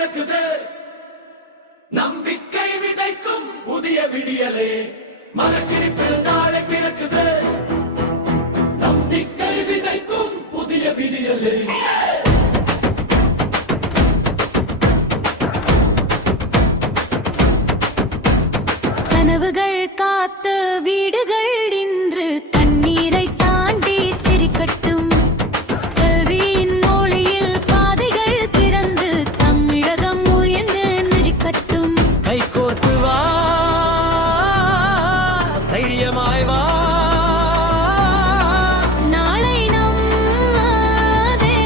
பிறக்குது நம்பிக்கை விதைக்கும் புதிய விடியலே மனச்சிரிப்பில் நாளை பிறக்குது நம்பிக்கை விதைக்கும் புதிய விடியலே கனவுகள் காத்த வீடுகள் இன்று தண்ணீரை தாண்டி சிரிக்கட்டும் கல்வியின் மொழியில் பாதைகள் திறந்து தமிழகம் உயர்ந்து நிற்கட்டும் கைகோர்த்து வா தைரியமாய் வா நாளை நம்மதே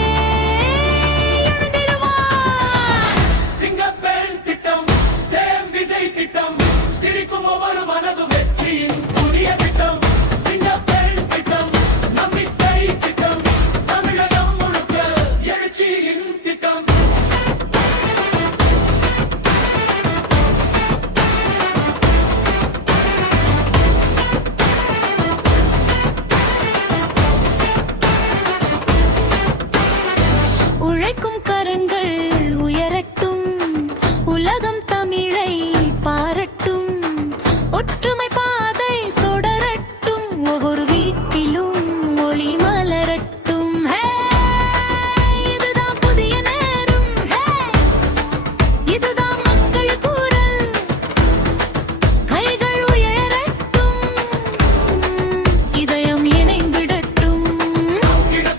எழுந்திடுவார் சிங்கப்பெண் திட்டம் சேம் விஜய் திட்டம் சிரிக்கும் ஒவ்வொரு மனது வெற்றியின் புதிய திட்டம் சிங்கப்பெண் திட்டம் நம்பிக்கை திட்டம் தமிழகம் முழுக்க எழுச்சியின் திட்டம் உழைக்கும் கரங்கள் உயரட்டும் உலகம் தமிழை பாரட்டும் ஒற்றுமை பாதை தொடரட்டும் ஒவ்வொரு வீட்டிலும் ஒளி மலரட்டும் ஹே! இதுதான் புதிய நேரம் ஹே! இதுதான் மக்கள் குரல் கைகள் உயரட்டும் இதயம் இணைந்திடட்டும்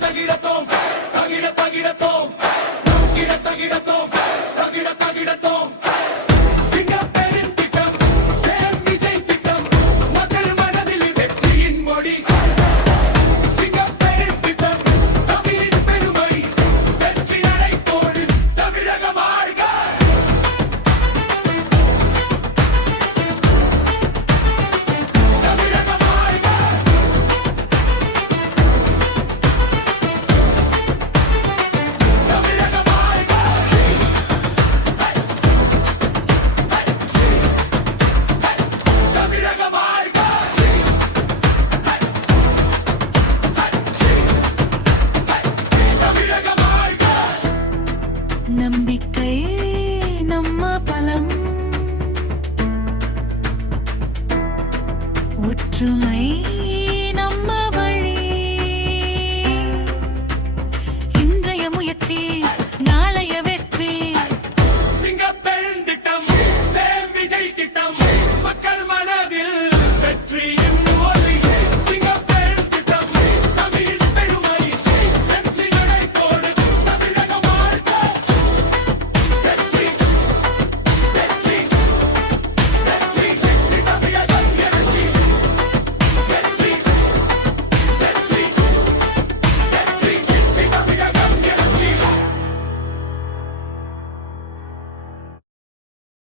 தகிடத்தோம் தகிடத்தோம் தகிடத்தோம் தகிடத்தோம் சிங்கப்பெண் திட்டம் சேம் விஜய் திட்டம் மக்கள் மனதில் வெற்றியின் மொழி சிங்கப்பெண் திட்டம் தமிழின் பெருமை வெற்றி நடைபோடு தமிழக வாழ்க தமிழக வாழ்க தமிழக வாழ்க தமிழக வாழ்க தமிழக வாழ்க நம்பிக்கை நம்ம பலம் ஒற்றுமை